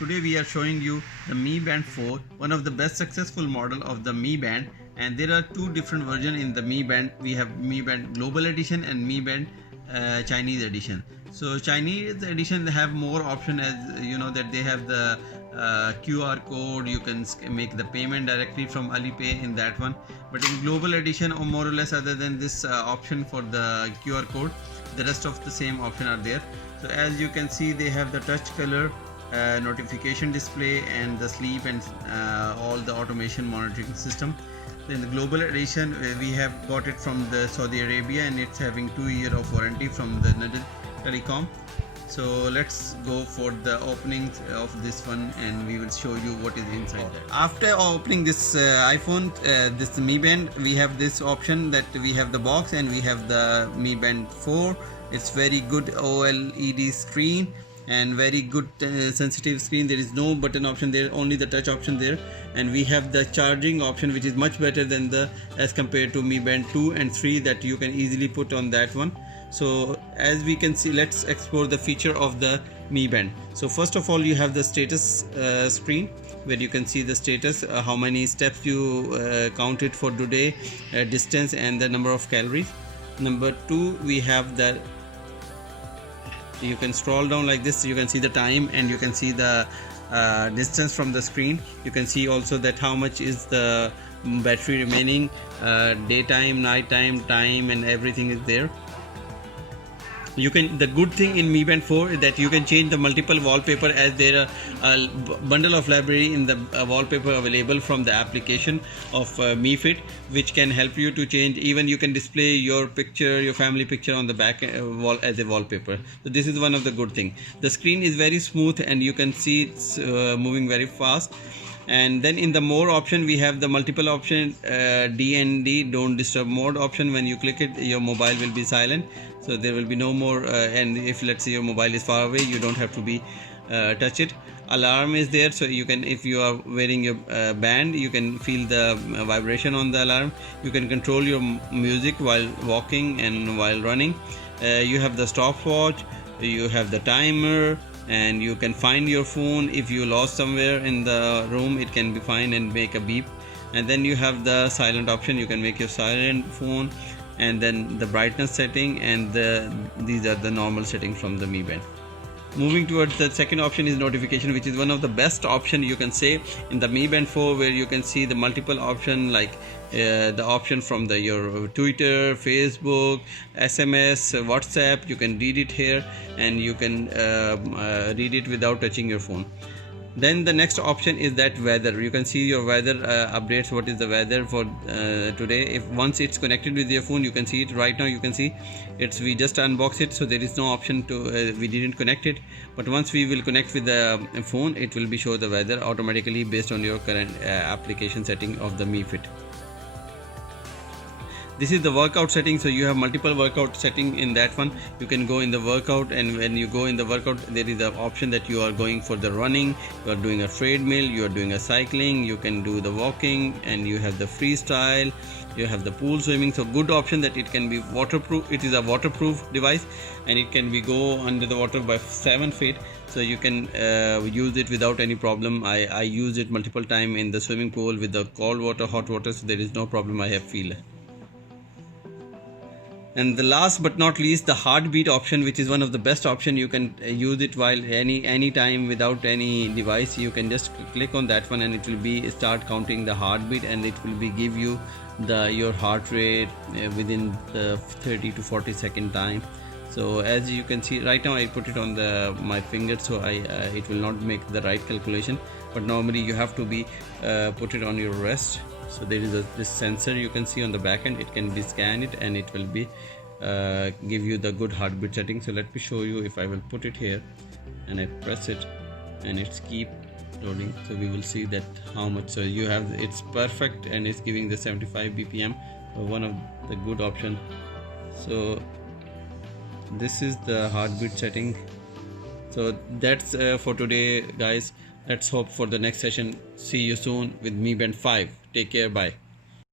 Today we are showing you the Mi Band 4, one of the best successful model of the Mi Band, and there are two different versions in the Mi Band. We have Mi Band Global Edition and Mi Band Chinese Edition. So Chinese Edition they have more option, as you know that they have the QR code. You can make the payment directly from Alipay in that one. But in Global Edition, or more or less, other than this option for the QR code, the rest of the same option are there. So as you can see, they have the touch color notification display and the sleep and all the automation monitoring system. So in the Global Edition, we have got it from the Saudi Arabia, and it's having 2 years of warranty from the Nadal Telecom. So let's go for the opening of this one, and we will show you what is inside that. After opening this iPhone, this Mi Band, we have this option that we have the box and we have the Mi Band 4. It's very good OLED screen and very good sensitive screen. There is no button option there, only the touch option there, and we have the charging option, which is much better than the as compared to Mi Band 2 and 3 that you can easily put on that one. So as we can see, let's explore the feature of the Mi Band. So first of all, you have the status screen where you can see the status, how many steps you counted for today, distance and the number of calories. Number 2, we have the, you can scroll down like this, you can see the time and you can see the distance from the screen. You can see also that how much is the battery remaining, daytime, nighttime, time, and everything is there. You can, the good thing in Mi Band 4 is that you can change the multiple wallpaper, as there are a bundle of library in the wallpaper available from the application of Mi Fit, which can help you to change. Even you can display your picture, your family picture on the back wall as a wallpaper. So this is one of the good thing. The screen is very smooth and you can see it's moving very fast. And then in the more option, we have the multiple option, DND, don't disturb mode option. When you click it, your mobile will be silent, so there will be no more and if let's say your mobile is far away, you don't have to be touch it. Alarm is there, so you can, if you are wearing your band, you can feel the vibration on the alarm. You can control your music while walking and while running. You have the stopwatch, you have the timer, and you can find your phone. If you lost somewhere in the room, it can be find and make a beep. And then you have the silent option, you can make your silent phone, and then the brightness setting, and these are the normal settings from the Mi Band. Moving towards the second option is notification, which is one of the best option you can say in the Mi Band 4, where you can see the multiple option, like the option from the your Twitter, Facebook, SMS, WhatsApp. You can read it here, and you can read it without touching your phone. Then the next option is that weather. You can see your weather updates, what is the weather for today. If once it's connected with your phone, you can see it. Right now you can see it's, we just unbox it, so there is no option to we didn't connect it, but once we will connect with the phone, it will be show the weather automatically based on your current application setting of the Mi Fit. This is the workout setting, so you have multiple workout setting in that one. You can go in the workout, and when you go in the workout, there is the option that you are going for the running, you are doing a treadmill, you are doing a cycling, you can do the walking, and you have the freestyle, you have the pool swimming. So good option that it can be waterproof. It is a waterproof device, and it can be go under the water by 7 feet, so you can use it without any problem. I use it multiple time in the swimming pool with the cold water, hot water, so there is no problem I have feel. And the last but not least, the heartbeat option, which is one of the best option. You can use it while any time without any device. You can just click on that one, and it will be start counting the heartbeat, and it will be give you the your heart rate within the 30 to 40 second time. So as you can see right now, I put it on the my finger, so it will not make the right calculation, but normally you have to be put it on your wrist. So there is this sensor you can see on the back end. It can be scan it, and it will be give you the good heartbeat setting. So let me show you. If I will put it here and I press it, and it's keep loading, so we will see that how much. So you have, it's perfect, and it's giving the 75 BPM, one of the good option. So this is the heartbeat setting. So that's for today, guys. Let's hope for the next session. See you soon with Mi Band 5. Take care. Bye.